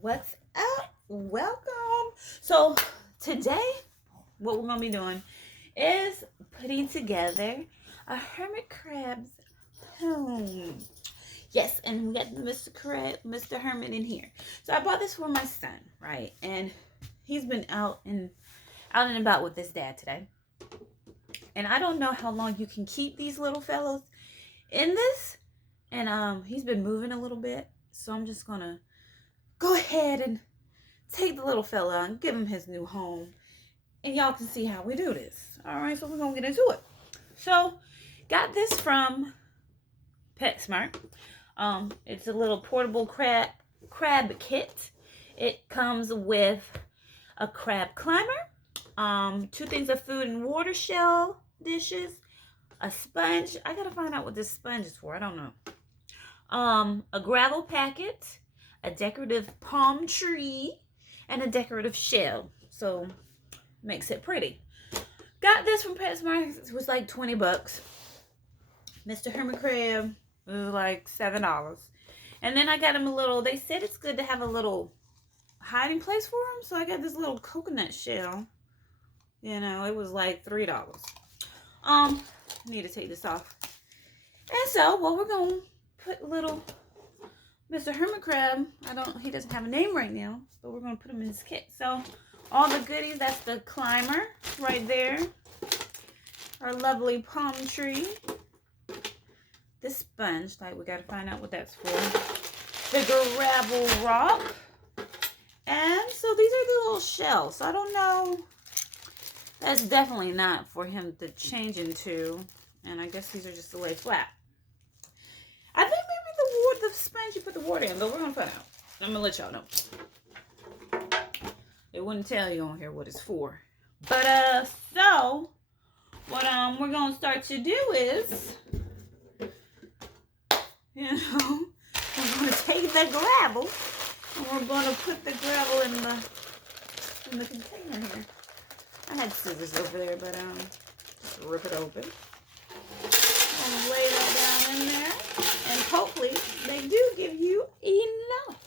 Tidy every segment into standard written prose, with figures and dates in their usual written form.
What's up? Welcome. So today, what we're gonna be doing is putting together a hermit crab's home. Yes, and we got Mr. Hermit in here. So I bought this for my son, right? And he's been out and about with his dad today. And I don't know how long you can keep these little fellows in this. And he's been moving a little bit, so I'm just gonna go ahead and take the little fella and give him his new home. And y'all can see how we do this. Alright, so we're going to get into it. So, got this from PetSmart. It's a little portable crab kit. It comes with a crab climber, 2 things of food and water shell dishes, a sponge. I got to find out what this sponge is for. I don't know. A gravel packet, a decorative palm tree, and a decorative shell. So, makes it pretty. Got this from PetSmart. It was like 20 bucks. Mr. Hermit Crab was like $7. And then I got him a little, they said it's good to have a little hiding place for him. So I got this little coconut shell. You know, it was like $3. I need to take this off. And so, well, we're going to put little Mr. Hermit Crab, he doesn't have a name right now, but we're going to put him in his kit. So, all the goodies, that's the climber right there. Our lovely palm tree. This sponge, like, we got to find out what that's for. The gravel rock. And so, these are the little shells. I don't know. That's definitely not for him to change into. And I guess these are just to lay flat. I think maybe the sponge you put the water in, but we're going to find out. I'm going to let y'all know. They wouldn't tell you on here what it's for. But, so, what we're going to start to do is, you know, we're going to take the gravel, and we're going to put the gravel in the container here. I had scissors over there, but, just rip it open. And lay that down in there. And hopefully, they do give you enough.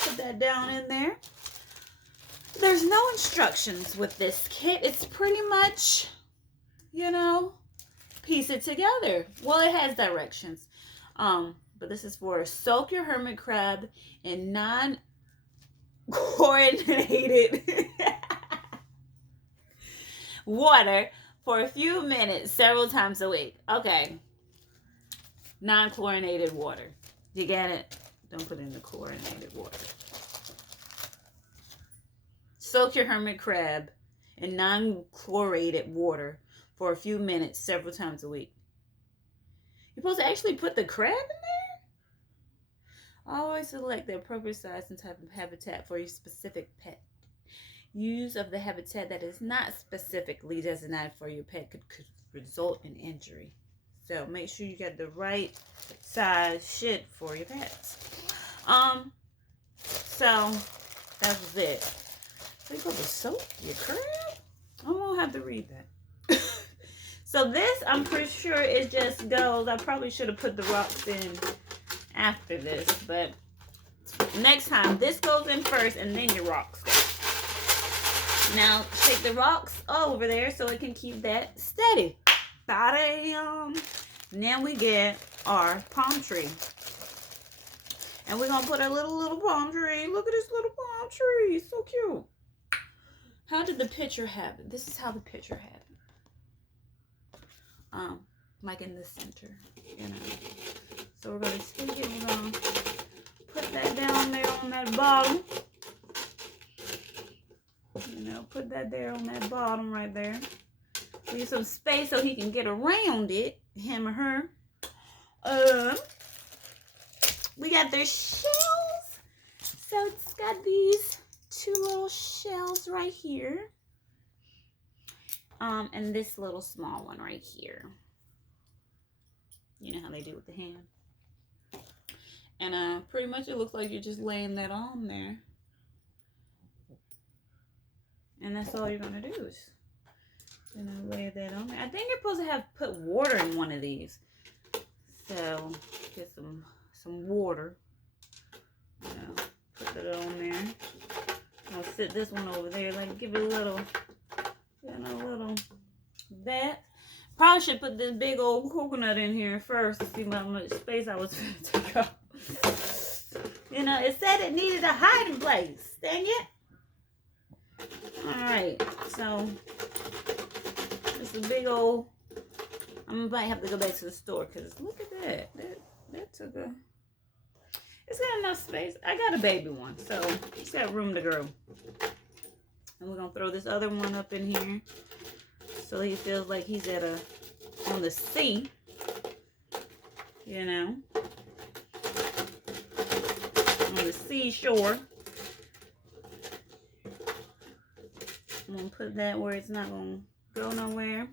Put that down in there. There's no instructions with this kit. It's pretty much, you know, piece it together. Well, it has directions. But this is for soak your hermit crab in non-chlorinated water for a few minutes, several times a week. Okay. Non-chlorinated water. You get it? Don't put in the chlorinated water. Soak your hermit crab in non-chlorinated water for a few minutes, several times a week. You're supposed to actually put the crab in there? Always select the appropriate size and type of habitat for your specific pet. Use of the habitat that is not specifically designated for your pet could result in injury. So make sure you get the right size shit for your pets. So that was it. So you go to soak your crab? I won't have to read that. So this, I'm pretty sure it just goes. I probably should have put the rocks in after this, but next time this goes in first and then your rocks go. Now, shake the rocks over there so it can keep that steady. Bam! Now we get our palm tree. And we're going to put a little palm tree. Look at this little palm tree. It's so cute. How did the picture have it? This is how the picture had it. Like in the center, you know. So we're going to take it. We're going to put that down there on that bottom. You know, put that there on that bottom right there. Leave some space so he can get around it, him or her. We got their shells. So it's got these 2 little shells right here. And this little small one right here. You know how they do with the hand. And pretty much it looks like you're just laying that on there. And that's all you're going to do is, you know, lay that on there. I think you're supposed to have put water in one of these. So, get some some water. Put that on there. I'm gonna sit this one over there, like give it a little, little that. Probably should put this big old coconut in here first to see how much space I was going to take up. It said it needed a hiding place. Dang it. Alright, so it's a big old, I might have to go back to the store because look at that. That took a, it's got enough space. I got a baby one, so it's got room to grow. And we're going to throw this other one up in here so he feels like he's on the sea, on the seashore. I'm going to put that where it's not going to go nowhere.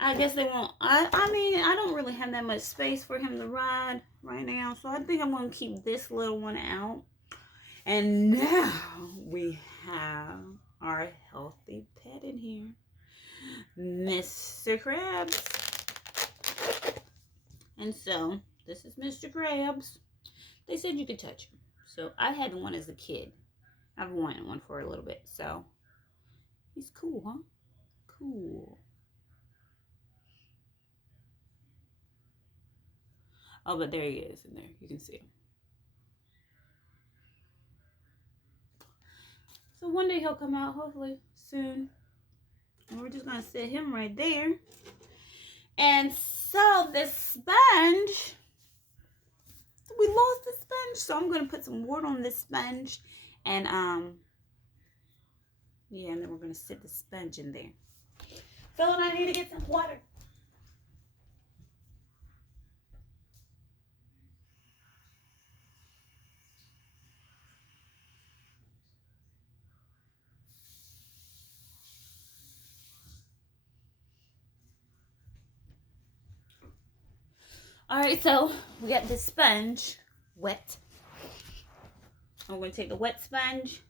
I guess they won't. I mean, I don't really have that much space for him to ride right now. So I think I'm going to keep this little one out. And now we have our healthy pet in here. Mr. Krabs. And so, this is Mr. Krabs. They said you could touch him. So, I had one as a kid. I've wanted one for a little bit. So, he's cool, huh? Cool. Oh, but there he is in there. You can see him. So, one day he'll come out, hopefully, soon. And we're just going to set him right there. And so, the sponge, we lost the sponge. So, I'm going to put some water on this sponge. And, yeah, and then we're going to sit the sponge in there. So, I need to get some water. Alright, so we got this sponge wet. I'm going to take the wet sponge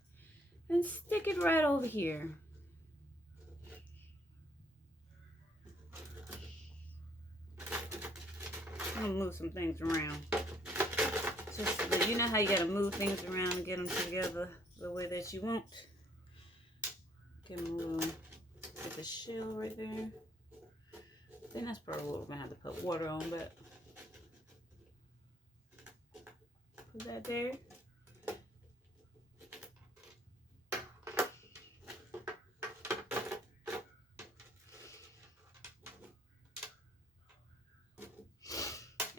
and stick it right over here. I'm going to move some things around. Just, you know how you got to move things around and get them together the way that you want. Get them a little, get the shell right there. I think that's probably what we're going to have to put water on, but put that there.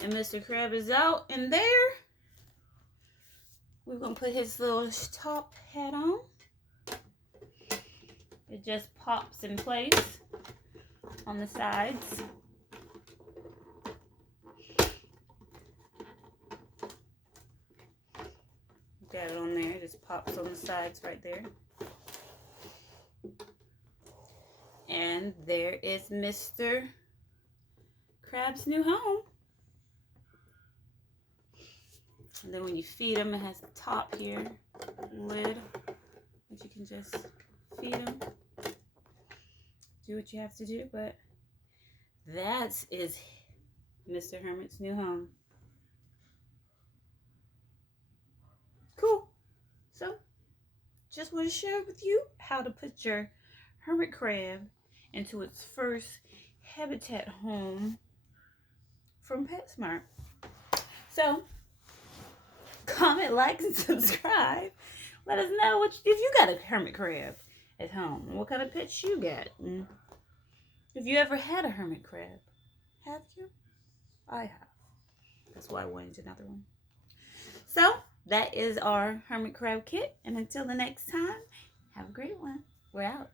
And Mr. Crab is out in there. We're going to put his little top hat on. It just pops in place on the sides. Got it on there. It just pops on the sides right there. And there is Mr. Crab's new home. And then when you feed him, it has the top here, lid, that you can just feed him. Do what you have to do, but that is Mr. Hermit's new home. Cool. So, just want to share with you how to put your hermit crab into its first habitat home from PetSmart. So, comment, like, and subscribe. Let us know if you got a hermit crab at home. What kind of pets you got. And if you ever had a hermit crab. Have you? I have. That's why I wanted another one. So, that is our hermit crab kit. And until the next time, have a great one. We're out.